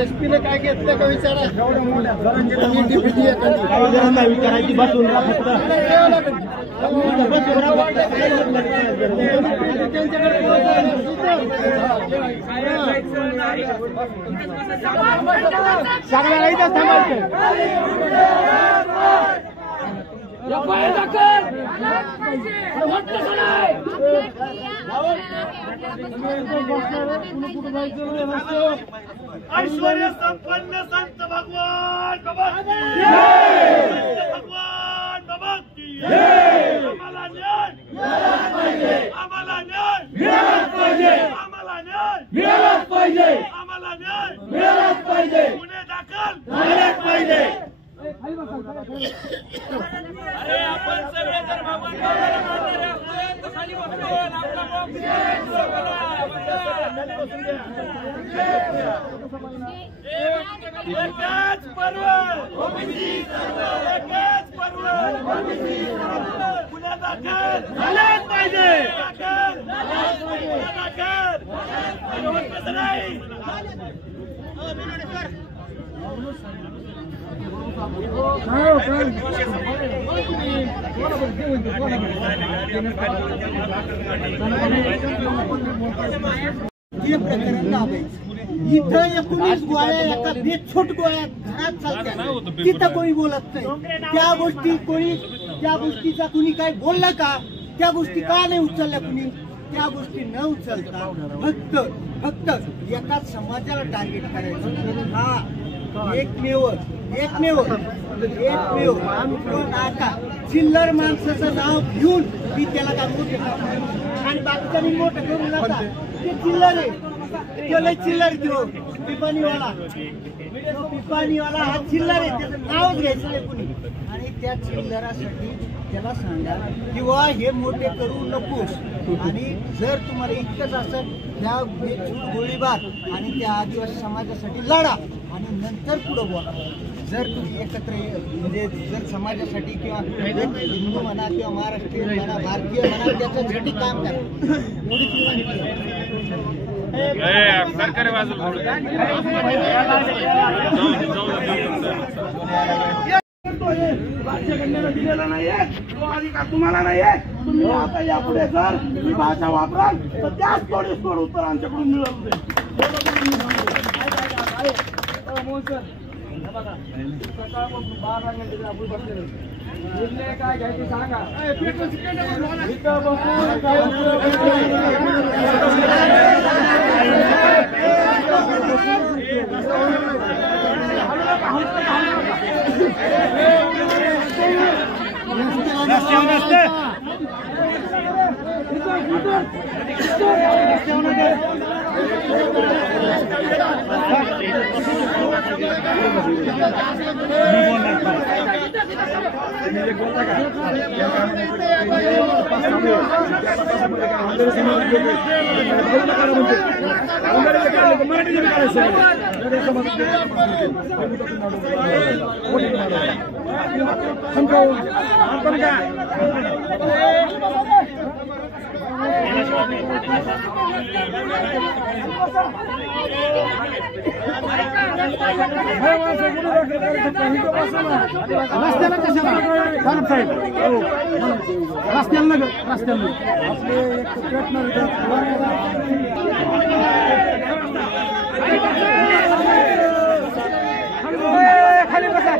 SP ने काय घेतलं का विचारा विचारायची बसून ऐश्वर्य संपन्न संत भगवान बाबा भगवान बाबा आम्हाला न्याय मिळालाच पाहिजे, आम्हाला न्याय मिळालाच पाहिजे, आम्हाला न्याय मिळालाच पाहिजे, आम्हाला न्याय मिळालाच पाहिजे, गुन्हे दाखल झालेच पाहिजे. अरे आपण सगळे जर भगवान बाबाला मानणारे असतो तर खाली बसतो आपला एकच पर्व एकच पर्व गुन्हे दाखल झालेच पाहिजे, कसं नाही. हे प्रकरण दाबायचं. इथं 19 गोळ्या एका बेछूट गोळ्या घरात चालतात, तिथं कोणी बोलत नाही. त्या गोष्टीचा कुणी काय बोललं का? त्या गोष्टी का नाही उचलल्या कुणी? त्या गोष्टी न उचलता फक्त एकाच समाजाला टार्गेट करायचं. हा एकमेव नाका चिल्लर माणसाचं नाव घेऊन मी त्याला काय मोठे आणि बाकीचा मी मोठं करू नका. ते चिल्लर आहे, तो लय चिल्लर घेऊ पिपाणीवाला हा चिल्लर आहे, त्याचं नावच घ्यायचं नाही कुणी. आणि त्या चिल्लरासाठी त्याला सांगा किंवा हे मोठे करू नकोस. आणि जर तुम्हाला इतकंच असेल त्या गोळीबार आणि त्या आदिवासी समाजासाठी लढा आणि नंतर पुढे बोला. जर तुम्ही एकत्र म्हणजे जर समाजासाठी किंवा हिंदू म्हणा किंवा महाराष्ट्रीयन म्हणा भारतीय म्हणा त्याच्यासाठी काम करा. एवढीच विनंती आहे. सरकारी बाजूला राज्यघटनेला दिलेला नाहीये तो अधिकार तुम्हाला नाहीये. तुम्ही आता यापुढे जर ही भाषा वापराल तर त्याच तोडीस-तोड उत्तर आमच्याकडून मिळवून दे. काय घ्यायचे सांगा. रस्त्याला कशाला साहेब रस्त्याला आपले एक प्रयत्न खाली बसा